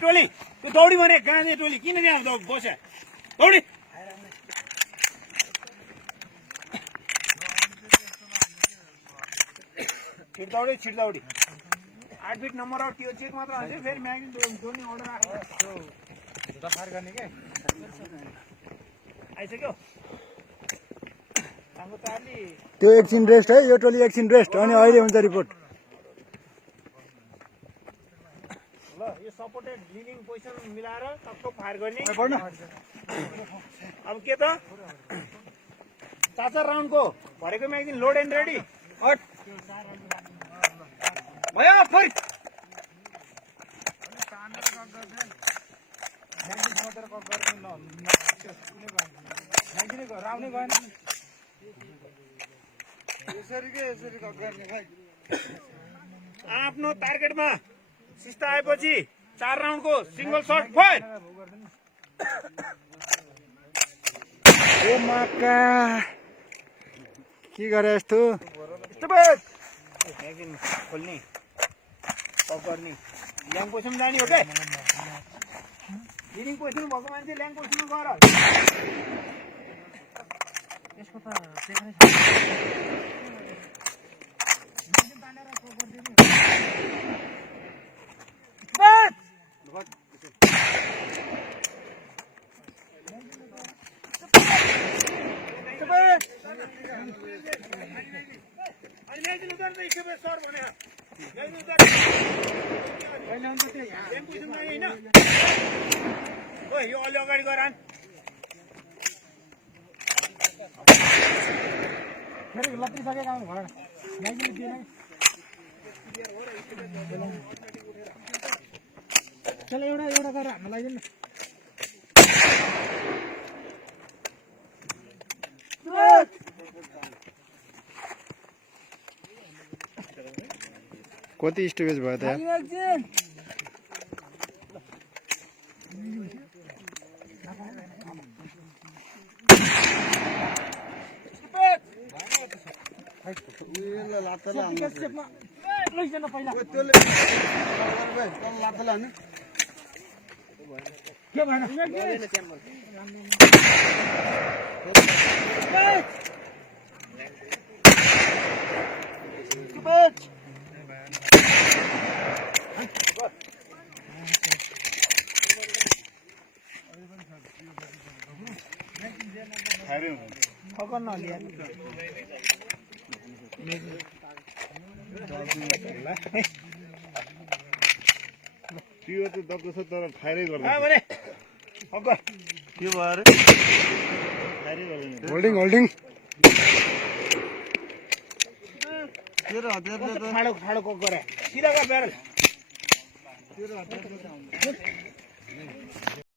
टोली त्यो दौडी भने गाँजे टोली किन त्यहाँ बस्या दौडी छिटदौडी छिटदौडी 8 फिट नम्बर आउट त्यो चेक मात्र हुन्छ फेरि म्यागिन दोनी अर्डर आएको दफार गर्ने के आइसक्यो हाम्रो ताली त्यो एकछिन रेस्ट है यो टोली एकछिन रेस्ट अनि अहिले हुन्छ रिपोर्ट ल यो सपोर्टेड लिडिङ पोजिसन मिलाएर टक्क फायर गर्ने अब के त 4 राउन्डको भरेको म्यागजिन लोड एन्ड रेडी हट भयो फै आफ्नो टार्गेटमा सिस्टा आएपछि 4 राउन्डको सिंगल शट फायर ओ माका के गरे यस्तो म्यागजिन खोल्ने पप गर्ने ल्याङ पोजिसन जाने हो के लिडिङ पोजिसन भएको मान्छे ल्याङ पोजिसनमा गर यसको त सेक्नै छ यो अलि अगाडि गर लत्रिसकेको आउनु भएन चल एउटा एउटा गरेर हान्न लाग्दैन कति स्टोरेज भयो त के भएन त्यो त दब्द छ तर फायरै गर्दैन के भयो अरे फायरै गर्दैन होल्डिङ होल्डिङ तेरो हतियारले त फाडो फाडो कोक गरे सिधा गर ब्यारल तेरो हतियारले त